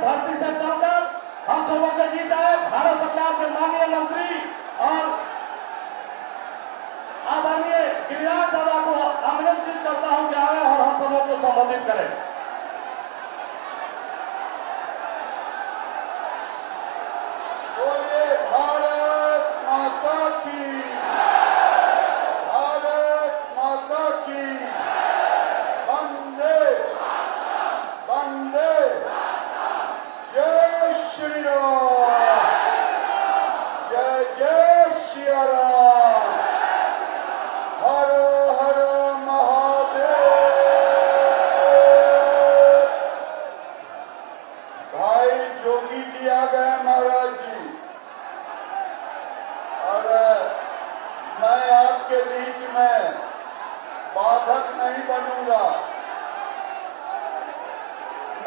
धरती से चलकर हम सबों के बीच आए भारत सरकार के माननीय मंत्री और आदरणीय गिरिराज दादा को आमंत्रित करता हूं कि आए और हम सबों को संबोधित करें। बोलिए भारत माता की, भारत माता की, वंदे वंदे, जय श्री राम, जय जय श्री राम, हर हर महादेव। भाई जोगी जी आ गए महाराज जी, और मैं आपके बीच में बाधक नहीं बनूंगा।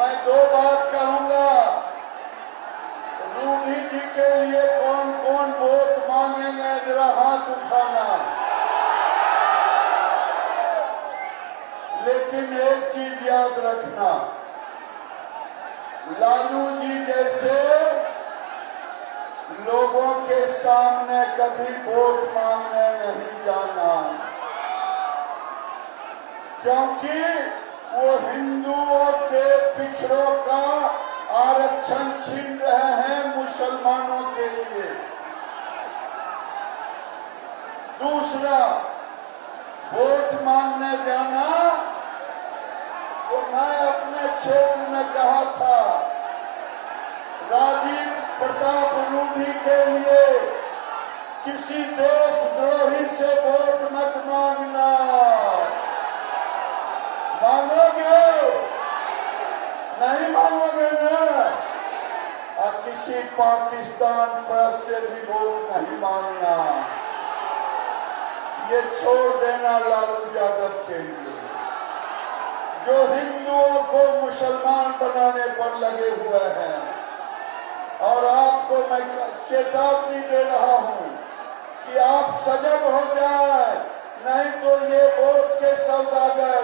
मैं दो बात कहूंगा। रूढ़ी जी के लिए कौन कौन वोट मांगेंगे, जरा हाथ उठाना। लेकिन एक चीज याद रखना, लालू जी जैसे लोगों के सामने कभी वोट मांगने नहीं जाना, क्योंकि वो हिंदुओं के पिछड़ों का आरक्षण छीन रहे हैं मुसलमानों के लिए। दूसरा, वोट मांगने जाना तो मैं अपने क्षेत्र में कहा था, राजीव प्रताप रूढ़ी के लिए किसी देशद्रोही से वोट मत मांगना। मांगोगे? नहीं मांगोगे ना? और किसी पाकिस्तान परस्त से भी वोट नहीं मांगना। ये छोड़ देना लालू यादव के लिए, जो हिंदुओं को मुसलमान बनाने पर लगे हुए हैं। और आपको मैं चेतावनी दे रहा हूं कि आप सजग हो जाए, नहीं तो ये वोट के सौदागर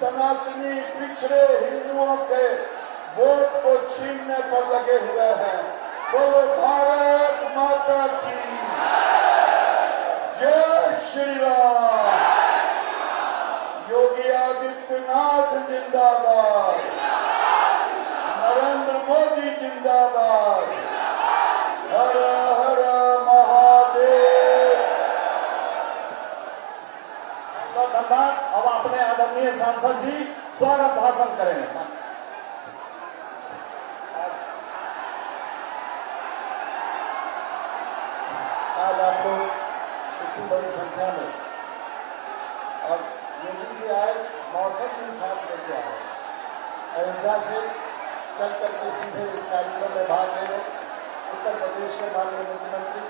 सनातनी पिछड़े हिंदुओं के वोट को छीनने पर लगे हुए हैं। बोलो भारत माता की, जय श्री राम। योगी आदित्यनाथ जिंदाबाद, नरेंद्र मोदी जिंदाबाद, हर हर महादेव। धन्यवाद। अब अपने आदरणीय सांसद जी स्वागत भाषण करेंगे। आज आप लोग इतनी बड़ी संख्या में, और योगी जी आए, मौसम भी साथ लेके आए, अयोध्या से चल करके सीधे इस कार्यक्रम में भाग ले रहे। उत्तर प्रदेश के माननीय मुख्यमंत्री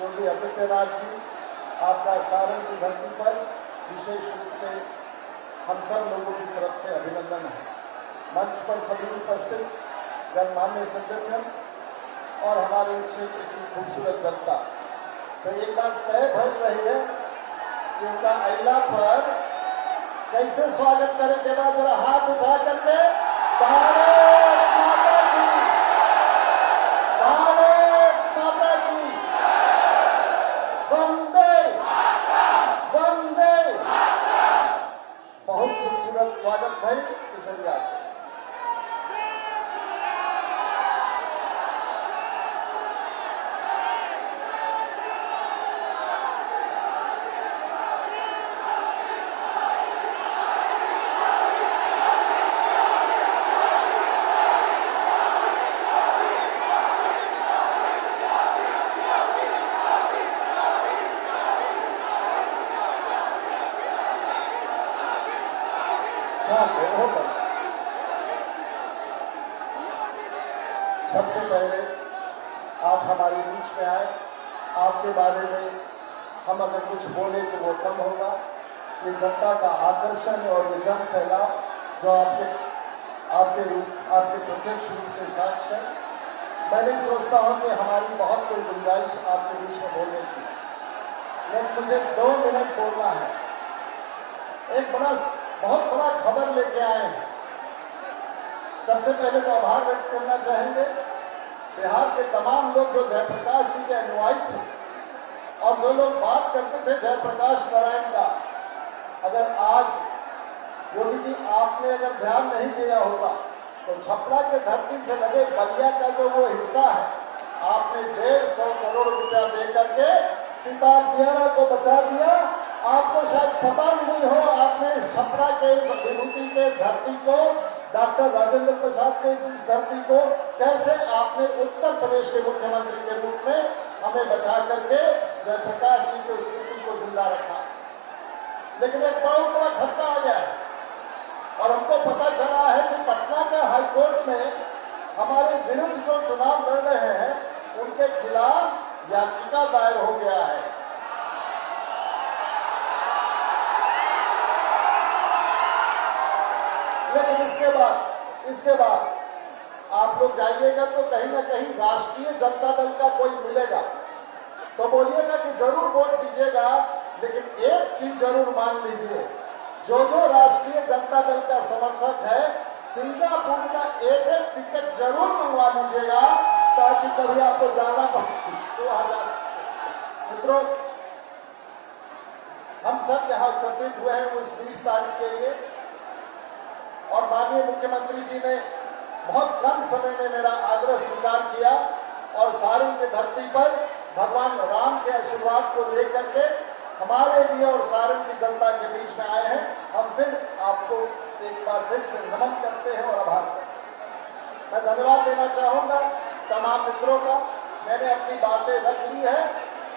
योगी आदित्यनाथ जी, आपका सारण की धरती पर विशेष रूप से हम सब लोगों की तरफ से अभिनंदन है। मंच पर सभी उपस्थित गणमान्य सज्जनगण और हमारे इस क्षेत्र की खूबसूरत जनता, तो एक बात तय भर रही है कि उनका अल्लाह पर कैसे स्वागत करें के बाद जरा हाथ उठा करके भारत माता की, भारत माता की, वंदे वंदे। बहुत खूबसूरत स्वागत भाई इस अंदाज से। सबसे पहले आप हमारे बीच में आए, आपके बारे में हम अगर कुछ बोले तो वो कम होगा। ये जनता का आकर्षण और ये जन सैलाब जो आपके प्रत्यक्ष रूप से साक्ष्य है। मैं नहीं सोचता हूँ कि हमारी बहुत कोई गुंजाइश आपके बीच में बोलने की, लेकिन मुझे 2 मिनट बोलना है। एक बहुत बड़ा खबर लेके आए हैं। सबसे पहले तो आभार व्यक्त करना चाहेंगे बिहार के तमाम लोग जो जयप्रकाश जी के अनुयायी थे और जो लोग बात करते थे जयप्रकाश नारायण का। अगर आज योगी जी आपने अगर ध्यान नहीं दिया होता तो छपरा के धरती से लगे बलिया का जो वो हिस्सा है, आपने 150 करोड़ रुपया दे करके सितार दियारा को बचा दिया। आपको शायद पता भी नहीं हो, आपने छपरा के इस विभूति के धरती को, डॉक्टर राजेंद्र प्रसाद के इस धरती को कैसे आपने उत्तर प्रदेश के मुख्यमंत्री के रूप में हमें बचा करके जयप्रकाश जी की स्थिति को जिंदा रखा। लेकिन एक बहुत बड़ा खतरा आ गया है और हमको पता चला है कि पटना के हाईकोर्ट में हमारे विरुद्ध जो चुनाव लड़ रहे हैं उनके खिलाफ याचिका दायर हो गया है। लेकिन इसके बाद आप लोग जाइएगा तो कहीं ना कहीं राष्ट्रीय जनता दल का कोई मिलेगा तो बोलिएगा कि जरूर वोट दीजिएगा, लेकिन एक चीज जरूर मान लीजिए, जो राष्ट्रीय जनता दल का समर्थक है सिंगापुर का एक टिकट जरूर मंगवा लीजिएगा ताकि कभी आपको जाना पड़े। मित्रों, हम सब यहाँ एकत्रित हुए हैं उस 20 तारीख के लिए और माननीय मुख्यमंत्री जी ने बहुत कम समय में मेरा आग्रह स्वीकार किया और सारण की धरती पर भगवान राम के आशीर्वाद को लेकर के हमारे लिए और सारण की जनता के बीच में आए हैं। हम फिर आपको एक बार फिर से नमन करते हैं और आभार करते हैं। मैं धन्यवाद देना चाहूंगा तमाम मित्रों का। मैंने अपनी बातें रख ली है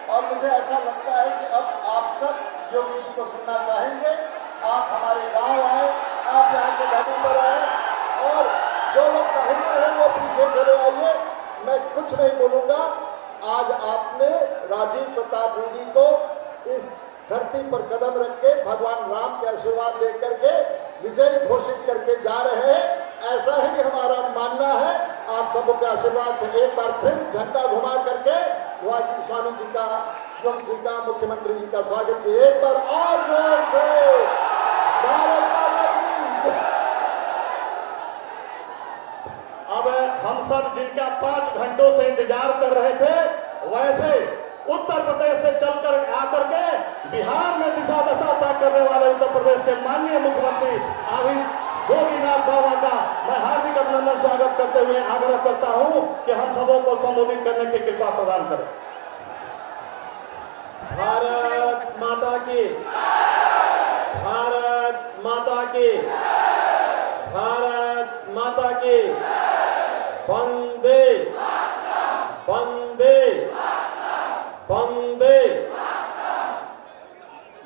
और मुझे ऐसा लगता है कि अब आप सब योगी जी को सुनना चाहेंगे। आप हमारे गांव आए, आप यहाँ के धरती पर आए और जो लोग दाहिने हैं वो पीछे चले आइए। मैं कुछ नहीं बोलूंगा। आज आपने राजीव प्रताप रूडी को इस धरती पर कदम रख के भगवान राम के आशीर्वाद लेकर के विजयी घोषित करके जा रहे हैं। ऐसा ही हमारा मानना है। आप सबों के आशीर्वाद से एक बार फिर झंडा घुमा करके स्वामी जी का, योगी जी का, मुख्यमंत्री जी का स्वागत किए। एक बार और जोर से भारत माता की जय। अब हम सब जिनका 5 घंटों से इंतजार कर रहे थे, वैसे उत्तर प्रदेश से चलकर आकर के बिहार में दिशा दशा तय करने वाले उत्तर प्रदेश के माननीय मुख्यमंत्री अभी योगीनाथ बाबा का मैं हार्दिक अभिनंदन स्वागत करते हुए आग्रह करता हूं कि हम सबों को संबोधित करने की कृपा प्रदान करें। भारत माता की, भारत माता की, भारत माता की, वंदे वंदे वंदे।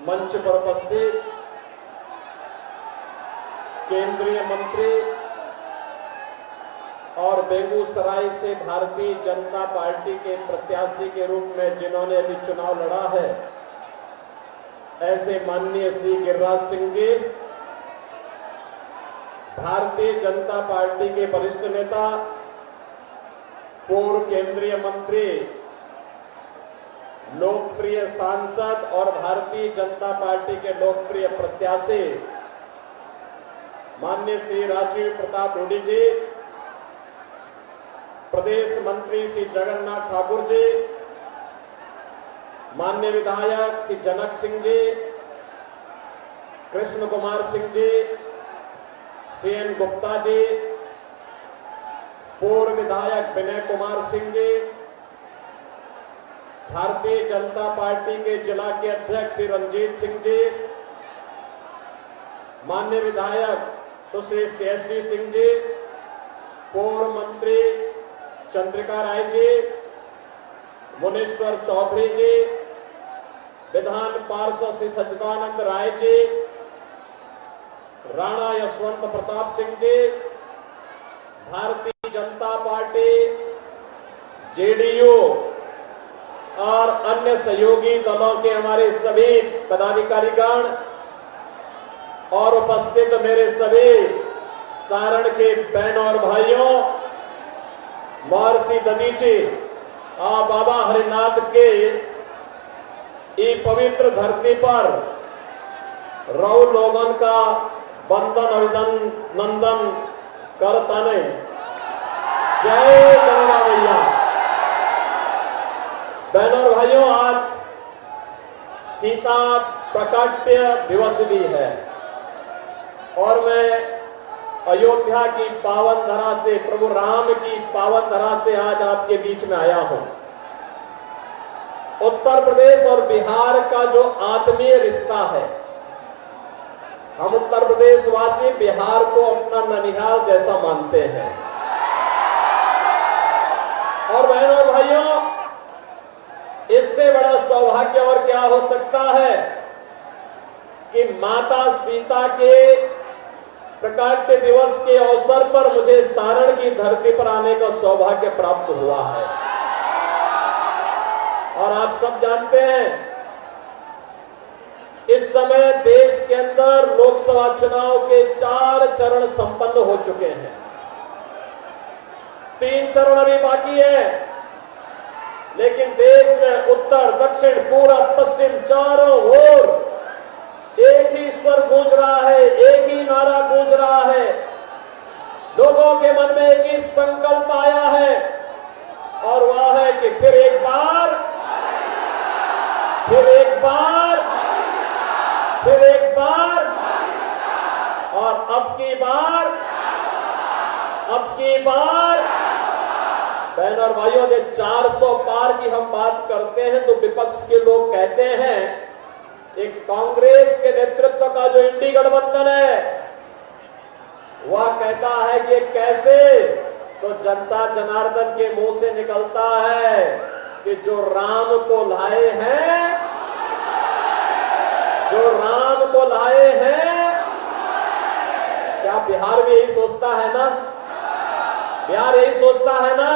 मंच पर उपस्थित केंद्रीय मंत्री और बेगूसराय से भारतीय जनता पार्टी के प्रत्याशी के रूप में जिन्होंने अभी चुनाव लड़ा है, ऐसे माननीय श्री गिरिराज सिंह जी, भारतीय जनता पार्टी के वरिष्ठ नेता, पूर्व केंद्रीय मंत्री, लोकप्रिय सांसद और भारतीय जनता पार्टी के लोकप्रिय प्रत्याशी माननीय श्री राजीव प्रताप रूडी जी, प्रदेश मंत्री श्री जगन्नाथ ठाकुर जी, माननीय विधायक श्री जनक सिंह जी, कृष्ण कुमार सिंह जी, सीएन गुप्ता जी, पूर्व विधायक विनय कुमार सिंह जी, भारतीय जनता पार्टी के जिला के अध्यक्ष श्री रंजीत सिंह जी, माननीय विधायक सुश्री सीएससी सिंह जी, पूर्व मंत्री चंद्रिका राय जी, मुनीश्वर चौधरी जी, विधान पार्षद श्री सचिदानंद राय जी, राणा यशवंत प्रताप सिंह जी, भारतीय जनता पार्टी, जेडीयू और अन्य सहयोगी दलों के हमारे सभी पदाधिकारीगण और उपस्थित मेरे सभी सारण के बहनों और भाइयों, महर्षि दधीची बाबा हरिनाथ के ई पवित्र धरती पर रऊ लोगन का बंदन अभिनंदन करता नहीं। जय गंगा मैया। बहनों और भाइयों, आज सीता प्राकट्य दिवस भी है और मैं अयोध्या की पावन धरा से, प्रभु राम की पावन धरा से आज आपके बीच में आया हूं। उत्तर प्रदेश और बिहार का जो आत्मीय रिश्ता है, हम उत्तर प्रदेश वासी बिहार को अपना ननिहाल जैसा मानते हैं। और बहनों और भाइयों, इससे बड़ा सौभाग्य और क्या हो सकता है कि माता सीता के प्राकट्य दिवस के अवसर पर मुझे सारण की धरती पर आने का सौभाग्य प्राप्त हुआ है। और आप सब जानते हैं, इस समय देश के अंदर लोकसभा चुनाव के 4 चरण संपन्न हो चुके हैं। 3 चरण अभी बाकी है, लेकिन देश में उत्तर, दक्षिण, पूरब, पश्चिम चारों ओर एक ही स्वर गूंज रहा है, एक ही नारा गूंज रहा है। लोगों के मन में एक ही संकल्प आया है और वह है कि फिर एक बार, फिर एक बार, फिर एक बार और अब की बार, अब की बार। बहन और भाइयों, जब 400 पार की हम बात करते हैं तो विपक्ष के लोग कहते हैं एक कांग्रेस के नेतृत्व का जो इंडी गठबंधन है वह कहता है कि कैसे, तो जनता जनार्दन के मुंह से निकलता है कि जो राम को लाए हैं, जो राम को लाए हैं। क्या बिहार भी यही सोचता है ना? बिहार यही सोचता है ना?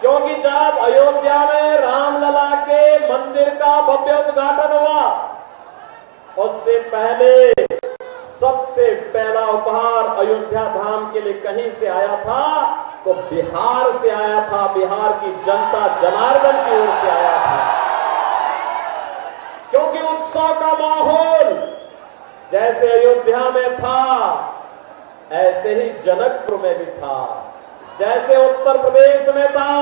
क्योंकि जब अयोध्या में रामलला के मंदिर का भव्य उद्घाटन हुआ, उससे पहले सबसे पहला उपहार अयोध्या धाम के लिए कहीं से आया था तो बिहार से आया था। बिहार की जनता जनार्दन की ओर से आया था, क्योंकि उत्सव का माहौल जैसे अयोध्या में था ऐसे ही जनकपुर में भी था, जैसे उत्तर प्रदेश में था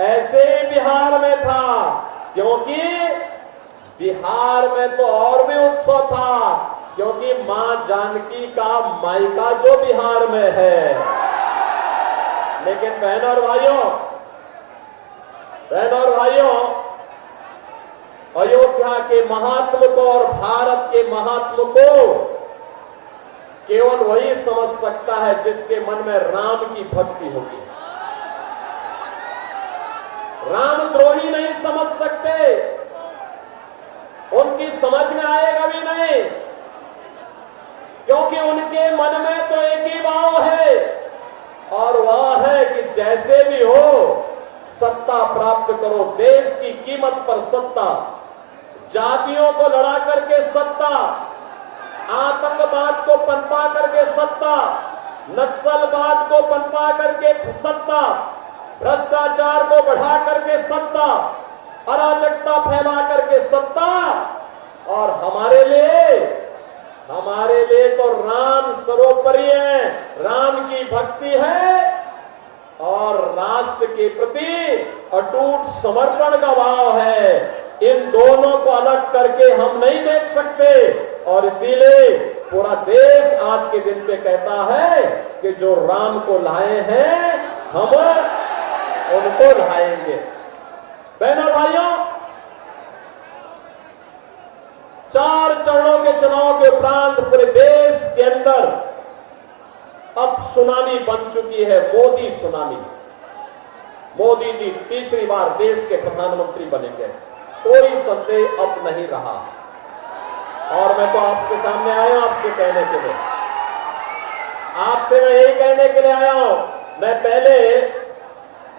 ऐसे ही बिहार में था। क्योंकि बिहार में तो और भी उत्सव था, क्योंकि मां जानकी का मायका जो बिहार में है। लेकिन बहनों और भाइयों, बहनों और भाइयों, अयोध्या के महात्म को और भारत के महात्म को केवल वही समझ सकता है जिसके मन में राम की भक्ति होगी। रामद्रोही नहीं समझ सकते, उनकी समझ में आएगा भी नहीं, क्योंकि उनके मन में तो एक ही भाव है और वह है कि जैसे भी हो सत्ता प्राप्त करो, देश की कीमत पर सत्ता, जातियों को लड़ा करके सत्ता, आतंकवाद को पनपा करके सत्ता, नक्सलवाद को पनपा करके सत्ता, भ्रष्टाचार को बढ़ा करके सत्ता, अराजकता फैला करके सत्ता। और हमारे लिए तो राम सर्वोपरि है, राम की भक्ति है और राष्ट्र के प्रति अटूट समर्पण का भाव है। इन दोनों को अलग करके हम नहीं देख सकते और इसीलिए पूरा देश आज के दिन पे कहता है कि जो राम को लाए हैं हम उनको लाएंगे। बहनों भाइयों, 4 चरणों के चुनाव के उपरांत पूरे देश के अंदर अब सुनामी बन चुकी है, मोदी सुनामी। मोदी जी तीसरी बार देश के प्रधानमंत्री बनेंगे, कोई संदेह अब नहीं रहा। और मैं तो आपके सामने आया हूं आपसे कहने के लिए, आपसे मैं यही कहने के लिए आया हूं। मैं पहले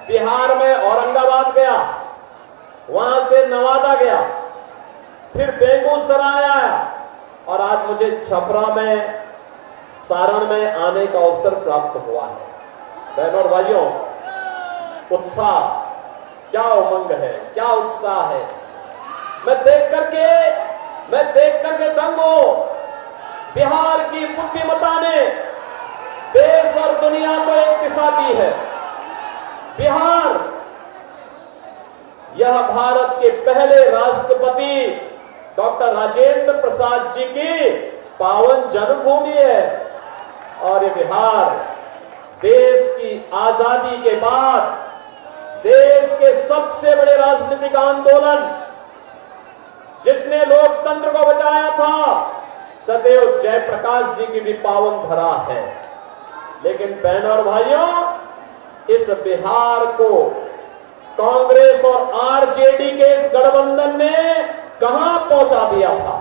बिहार में औरंगाबाद गया, वहां से नवादा गया, फिर बेगूसराय आया और आज मुझे छपरा में, सारण में आने का अवसर प्राप्त हुआ है। बहनों और भाइयों, उत्साह, क्या उमंग है, क्या उत्साह है। मैं देख करके दंग हूं। बिहार की बुद्धिमता ने देश और दुनिया को एक दिशा दी है। बिहार यह भारत के पहले राष्ट्रपति डॉक्टर राजेंद्र प्रसाद जी की पावन जन्मभूमि है और ये बिहार देश की आजादी के बाद देश के सबसे बड़े राजनीतिक आंदोलन जिसने लोकतंत्र को बचाया था सदैव जयप्रकाश जी की भी पावन धरा है। लेकिन बहनों और भाइयों, इस बिहार को कांग्रेस और आरजेडी के इस गठबंधन ने कहां पहुंचा दिया था।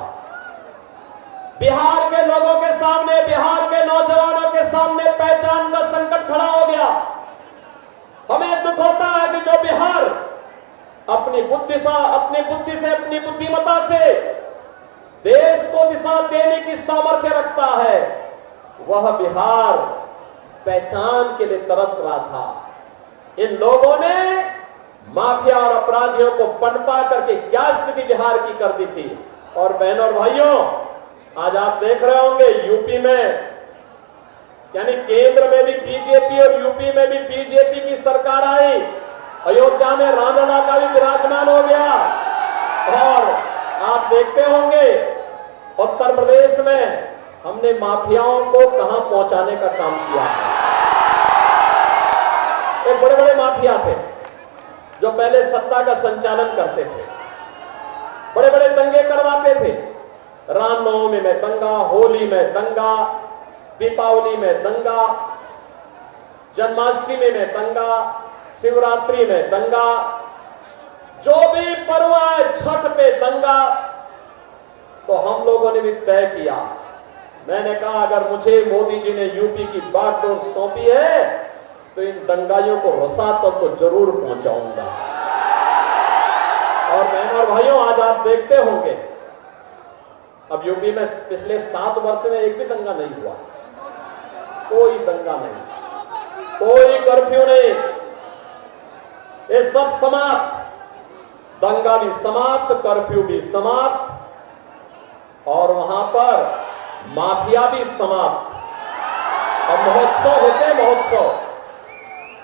बिहार के लोगों के सामने, बिहार के नौजवानों के सामने पहचान का संकट खड़ा हो गया। हमें दुख होता है कि जो बिहार अपनी बुद्धि से, अपनी बुद्धिमत्ता से देश को दिशा देने की सामर्थ्य रखता है, वह बिहार पहचान के लिए तरस रहा था। इन लोगों ने माफिया और अपराधियों को पनपा करके क्या स्थिति बिहार की कर दी थी। और बहनों और भाइयों, आज आप देख रहे होंगे यूपी में, यानी केंद्र में भी बीजेपी और यूपी में भी बीजेपी की सरकार आई। अयोध्या में रामलला का भी विराजमान हो गया। और आप देखते होंगे उत्तर प्रदेश में हमने माफियाओं को कहां पहुंचाने का काम किया है। एक बड़े बड़े माफिया थे जो पहले सत्ता का संचालन करते थे, बड़े बड़े दंगे करवाते थे। रामनवमी में दंगा, होली में दंगा, दीपावली में दंगा, जन्माष्टमी में दंगा, शिवरात्रि में दंगा, जो भी पर्व है, छठ पे दंगा। तो हम लोगों ने भी तय किया, मैंने कहा अगर मुझे मोदी जी ने यूपी की बागडोर सौंपी है तो इन दंगाइयों को रसातल तो जरूर पहुंचाऊंगा। और बहनों और भाइयों, आज आप देखते होंगे अब यूपी में पिछले 7 वर्ष में एक भी दंगा नहीं हुआ, कोई दंगा नहीं, कोई कर्फ्यू नहीं, ये सब समाप्त, दंगा भी समाप्त, कर्फ्यू भी समाप्त और वहां पर माफिया भी समाप्त। अब महोत्सव होते हैं,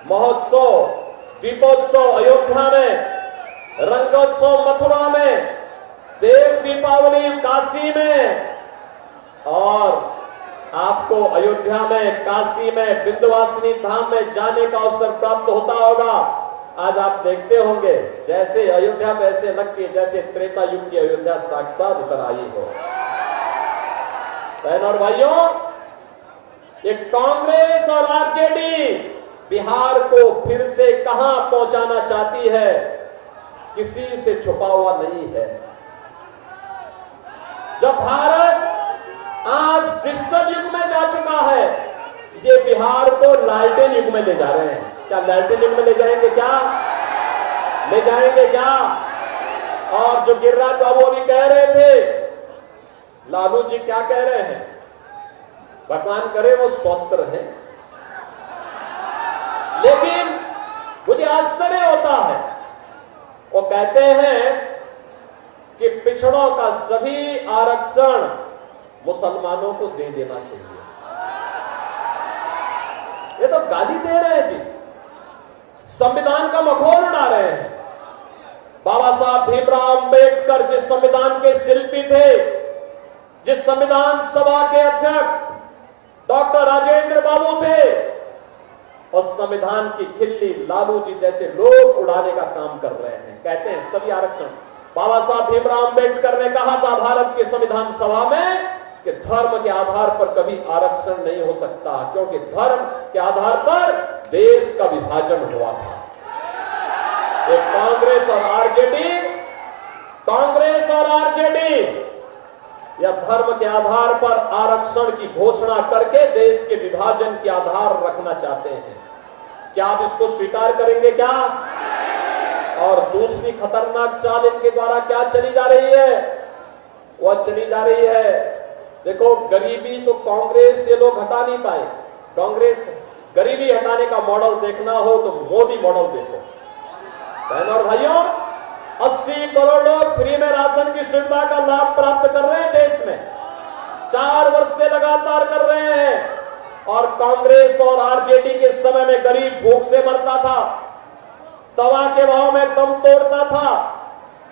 महोत्सव, दीपोत्सव अयोध्या में, रंगोत्सव मथुरा में, देव दीपावली काशी में, और आपको अयोध्या में, काशी में, विंध्यवासिनी धाम में जाने का अवसर प्राप्त होता होगा। आज आप देखते होंगे जैसे अयोध्या तो ऐसे लगती है जैसे त्रेता युग की अयोध्या साक्षात उतर आई हो। बहनों और भाइयों, ये कांग्रेस और आरजेडी बिहार को फिर से कहां पहुंचाना चाहती है, किसी से छुपा हुआ नहीं है। जब भारत आज डिजिटल युग में जा चुका है, ये बिहार को लालटेन युग में ले जा रहे हैं। क्या लालटेन युग में ले जाएंगे क्या? ले जाएंगे क्या? और जो गिरिराज बाबू अभी कह रहे थे, लालू जी क्या कह रहे हैं, भगवान करे वो स्वस्थ रहे। लेकिन मुझे आश्चर्य होता है, वो कहते हैं कि पिछड़ों का सभी आरक्षण मुसलमानों को दे देना चाहिए। ये तो गाली दे रहे हैं जी, संविधान का मखौल उड़ा रहे हैं। बाबा साहब भीमराव अंबेडकर जिस संविधान के शिल्पी थे, जिस संविधान सभा के अध्यक्ष डॉक्टर राजेंद्र बाबू थे, उस संविधान की खिल्ली लालू जी जैसे लोग उड़ाने का काम कर रहे हैं। कहते हैं सभी आरक्षण। बाबा साहब भीमराव अंबेडकर ने कहा था भारत के संविधान सभा में कि धर्म के आधार पर कभी आरक्षण नहीं हो सकता, क्योंकि धर्म के आधार पर देश का विभाजन हुआ था। ये कांग्रेस और आरजेडी या धर्म के आधार पर आरक्षण की घोषणा करके देश के विभाजन के आधार रखना चाहते हैं। क्या आप इसको स्वीकार करेंगे क्या? और दूसरी खतरनाक चाल इनके द्वारा क्या चली जा रही है? वह चली जा रही है, देखो गरीबी तो कांग्रेस ये लोग हटा नहीं पाए। कांग्रेस गरीबी हटाने का मॉडल देखना हो तो मोदी मॉडल देखो। बहनों और भाइयों, 80 करोड़ लोग फ्री में राशन की सुविधा का लाभ प्राप्त कर रहे हैं देश में, 4 वर्ष से लगातार कर रहे हैं। और कांग्रेस और आरजेडी के समय में गरीब भूख से मरता था, तवा के भाव में दम तोड़ता था।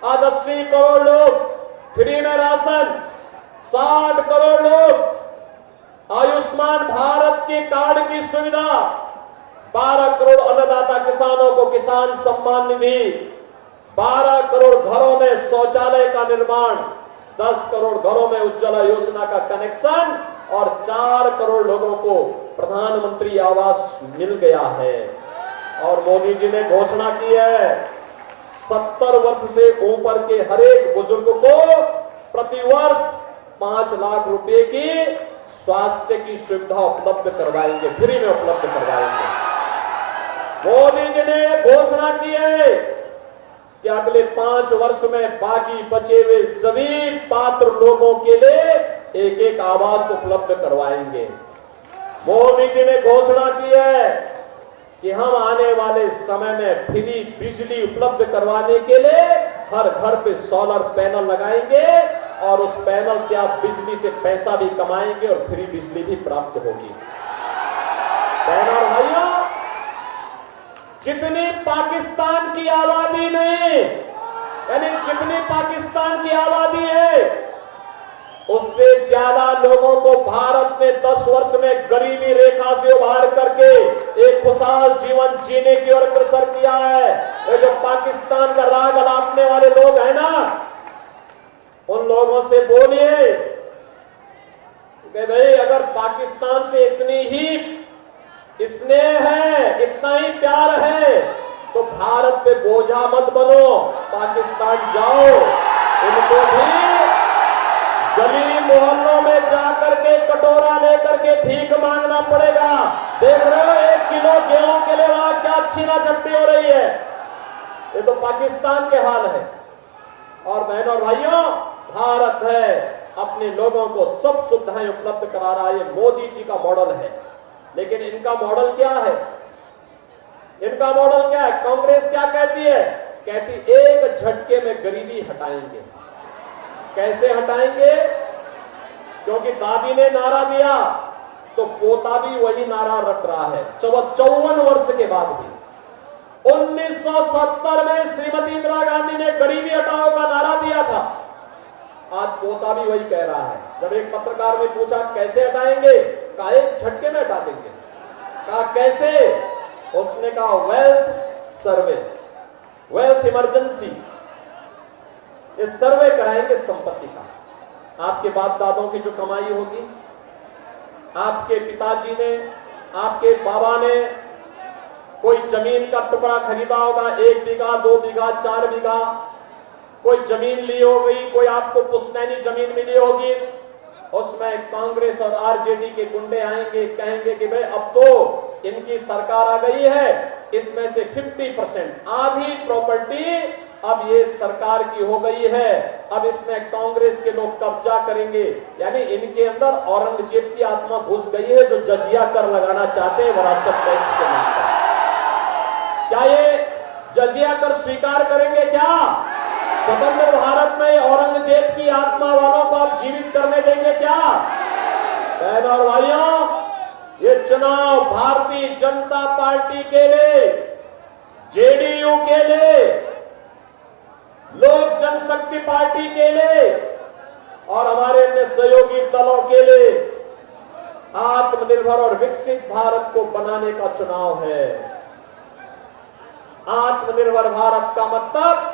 आज 80 करोड़ लोग फ्री में राशन, 60 करोड़ लोग आयुष्मान भारत की कार्ड की सुविधा, 12 करोड़ अन्नदाता किसानों को किसान सम्मान निधि, 12 करोड़ घरों में शौचालय का निर्माण, 10 करोड़ घरों में उज्ज्वला योजना का कनेक्शन और 4 करोड़ लोगों को प्रधानमंत्री आवास मिल गया है। और मोदी जी ने घोषणा की है 70 वर्ष से ऊपर के हर एक बुजुर्ग को प्रतिवर्ष 5 लाख रुपए की स्वास्थ्य की सुविधा उपलब्ध करवाएंगे, फ्री में उपलब्ध करवाएंगे। मोदी जी ने घोषणा की है कि अगले 5 वर्ष में बाकी बचे हुए सभी पात्र लोगों के लिए एक एक आवास उपलब्ध करवाएंगे। मोदी जी ने घोषणा की है कि हम आने वाले समय में फ्री बिजली उपलब्ध करवाने के लिए हर घर पे सोलर पैनल लगाएंगे और उस पैनल से आप बिजली से पैसा भी कमाएंगे और फ्री बिजली भी प्राप्त होगी। बहनों और भाइयों, जितनी पाकिस्तान की आबादी नहीं, यानी जितनी पाकिस्तान की आबादी है उससे ज्यादा लोगों को भारत में 10 वर्ष में गरीबी रेखा से उभार करके एक खुशहाल जीवन जीने की ओर अग्रसर किया है। ये जो पाकिस्तान का राग अलापने वाले लोग हैं ना, उन लोगों से बोलिए कि भाई अगर पाकिस्तान से इतनी ही स्नेह है, इतना ही प्यार है, तो भारत पे बोझा मत बनो, पाकिस्तान जाओ। इनको भी गली मोहल्लों में जाकर के कटोरा लेकर के भीख मांगना पड़ेगा। देख रहे हो 1 किलो गेहूं के लिए वहां क्या छीना झपटी हो रही है। ये तो पाकिस्तान के हाल है। और बहनों और भाइयों, भारत है अपने लोगों को सब सुविधाएं उपलब्ध करा रहा है। ये मोदी जी का मॉडल है। लेकिन इनका मॉडल क्या है? इनका मॉडल क्या है? कांग्रेस क्या कहती है? कहती एक झटके में गरीबी हटाएंगे। कैसे हटाएंगे? क्योंकि दादी ने नारा दिया तो पोता भी वही नारा रट रहा है 54 वर्ष के बाद भी। 1970 में श्रीमती इंदिरा गांधी ने गरीबी हटाओ का नारा दिया था, आज पोता भी वही कह रहा है। जब एक पत्रकार ने पूछा कैसे हटाएंगे, कहा एक झटके में हटा देंगे। कहा कैसे? उसने कहा वेल्थ सर्वे, वेल्थ इमरजेंसी, ये सर्वे कराएंगे संपत्ति का। आपके बाप दादों की जो कमाई होगी, आपके पिताजी ने, आपके बाबा ने कोई जमीन का टुकड़ा खरीदा होगा, 1 बीघा, 2 बीघा, 4 बीघा, कोई जमीन ली होगी, कोई आपको पुश्तैनी जमीन मिली होगी। उसमें कांग्रेस और आरजेडी के गुंडे आएंगे, कहेंगे कि भाई अब तो इनकी सरकार आ गई है, इसमें से 50% आधी प्रॉपर्टी अब ये सरकार की हो गई है, अब इसमें कांग्रेस के लोग कब्जा करेंगे। यानी इनके अंदर औरंगजेब की आत्मा घुस गई है, जो जजिया कर लगाना चाहते हैं विरासत टैक्स के नाम पर। क्या ये जजिया कर स्वीकार करेंगे? क्या स्वतंत्र भारत में औरंगजेब की आत्मा वालों को आप जीवित करने देंगे क्या? बहनों और भाइयों, ये चुनाव भारतीय जनता पार्टी के लिए, जेडीयू के लिए, लोक जनशक्ति पार्टी के लिए और हमारे अन्य सहयोगी दलों के लिए आत्मनिर्भर और विकसित भारत को बनाने का चुनाव है। आत्मनिर्भर भारत का मतलब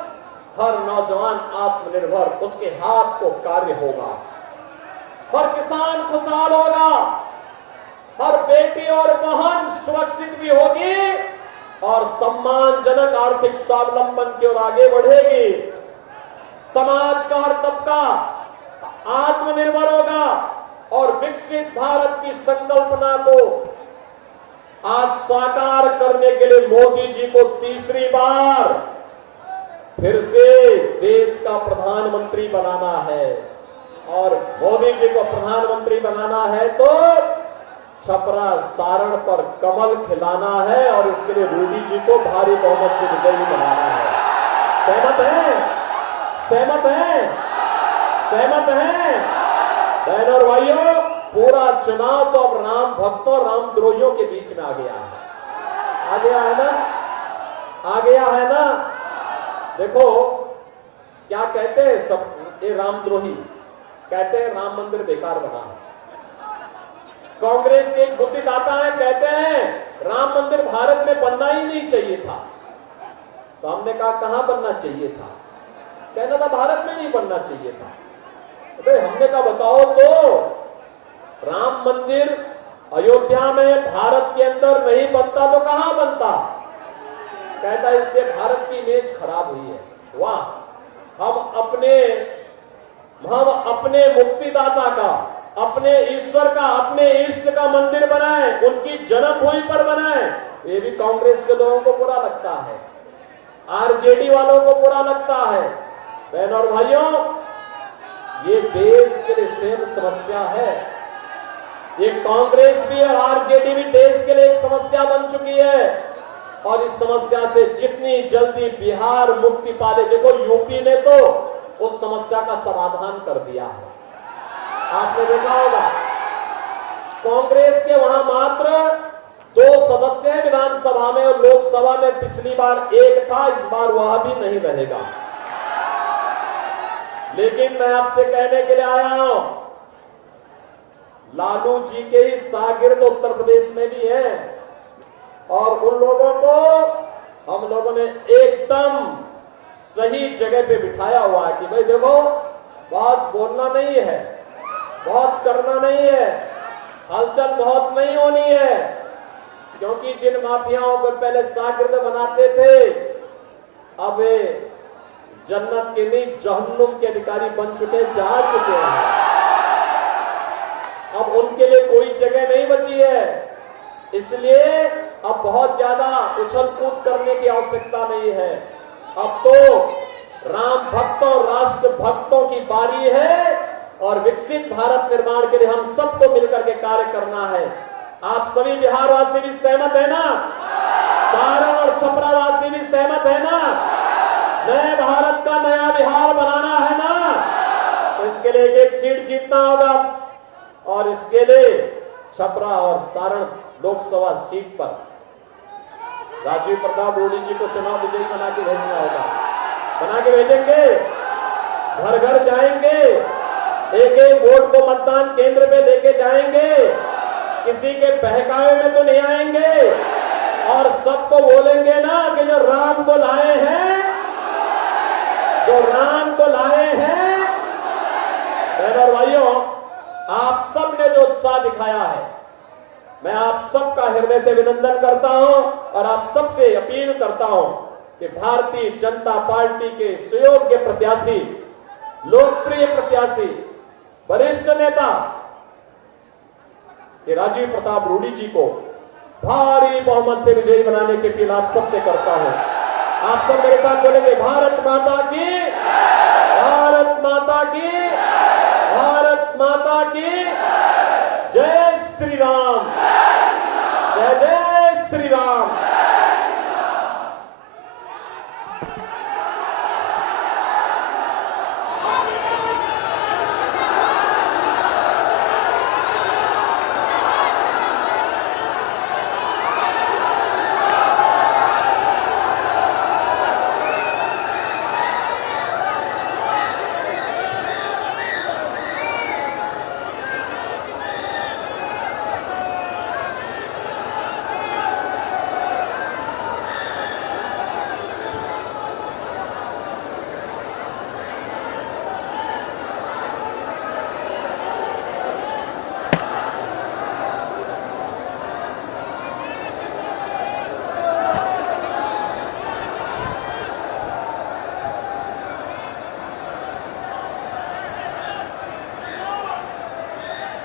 हर नौजवान आत्मनिर्भर, उसके हाथ को कार्य होगा, हर किसान खुशहाल होगा, हर बेटी और बहन सुरक्षित भी होगी और सम्मानजनक आर्थिक स्वावलंबन की ओर आगे बढ़ेगी। समाज का हर तबका आत्मनिर्भर होगा और विकसित भारत की संकल्पना को आज साकार करने के लिए मोदी जी को तीसरी बार फिर से देश का प्रधानमंत्री बनाना है। और मोदी जी को प्रधानमंत्री बनाना है तो छपरा सारण पर कमल खिलाना है और इसके लिए मोदी जी को भारी बहुमत से विजयी बनाना है। सहमत हैं? सहमत हैं? सहमत हैं? बहनों और भाइयों, पूरा चुनाव तो अब राम भक्तों रामद्रोहियों के बीच में आ गया है। आ गया है ना, आ गया है ना। देखो क्या कहते हैं सब ये रामद्रोही, कहते हैं राम मंदिर बेकार बना है। कांग्रेस के एक बुद्धिदाता है, कहते हैं राम मंदिर भारत में बनना ही नहीं चाहिए था। तो हमने कहा कहां बनना चाहिए था? कहना था भारत में नहीं बनना चाहिए था। अबे हमने कहा बताओ तो, राम मंदिर अयोध्या में भारत के अंदर नहीं बनता तो कहां बनता? कहता इससे भारत की इमेज खराब हुई है। वाह, हम अपने मुक्तिदाता का, अपने ईश्वर का, अपने इष्ट का मंदिर बनाए, उनकी जन्मभूमि पर बनाए। ये भी कांग्रेस के लोगों को बुरा लगता है, आरजेडी वालों को बुरा लगता है। बहनों और भाइयों, ये देश के लिए स्वयं समस्या है। ये कांग्रेस भी और आरजेडी भी देश के लिए एक समस्या बन चुकी है। और इस समस्या से जितनी जल्दी बिहार मुक्ति पा ले, देखो यूपी ने तो उस समस्या का समाधान कर दिया है। आपने देखा होगा कांग्रेस के वहां मात्र 2 सदस्य हैं विधानसभा में, और लोकसभा में पिछली बार 1 था, इस बार वह भी नहीं रहेगा। लेकिन मैं आपसे कहने के लिए आया हूं, लालू जी के ही शागिर्द उत्तर प्रदेश में भी हैं, और उन लोगों को हम लोगों ने एकदम सही जगह पे बिठाया हुआ है कि भाई देखो, बहुत बोलना नहीं है, बहुत करना नहीं है, हलचल बहुत नहीं होनी है। क्योंकि जिन माफियाओं को पहले शागिर्द बनाते थे, अब वे जन्नत के नहीं जहन्नुम के अधिकारी बन चुके, जा चुके हैं। अब उनके लिए कोई जगह नहीं बची है। इसलिए अब बहुत ज्यादा उछल कूद करने की आवश्यकता नहीं है। अब तो राम भक्तों, राष्ट्र भक्तों की बारी है, और विकसित भारत निर्माण के लिए हम सबको मिलकर के कार्य करना है। आप सभी बिहारवासी भी सहमत है ना? सारण और छपरावासी भी सहमत है ना? नए भारत का नया बिहार बनाना है ना? तो इसके लिए एक सीट जीतना होगा, और इसके लिए छपरा और सारण लोकसभा सीट पर राजीव प्रताप रूडी जी को चुनाव विजयी बना के भेजना होगा। बना के भेजेंगे, घर घर जाएंगे, एक एक वोट को मतदान केंद्र पे लेके जाएंगे, किसी के बहकावे में तो नहीं आएंगे, और सबको बोलेंगे ना कि जो राम को लाए हैं, जो राम को लाए हैं। बहनों और भाइयों, आप सब ने जो उत्साह दिखाया है, मैं आप सबका हृदय से अभिनंदन करता हूं, और आप सबसे अपील करता हूं कि भारतीय जनता पार्टी के सुयोग्य प्रत्याशी, लोकप्रिय प्रत्याशी, वरिष्ठ नेता कि राजीव प्रताप रूडी जी को भारी बहुमत से विजयी बनाने की अपील आप सबसे करता हूं। आप सब मेरे साथ बोलेंगे, भारत माता की, भारत माता की, भारत माता की जय श्री राम, जय जय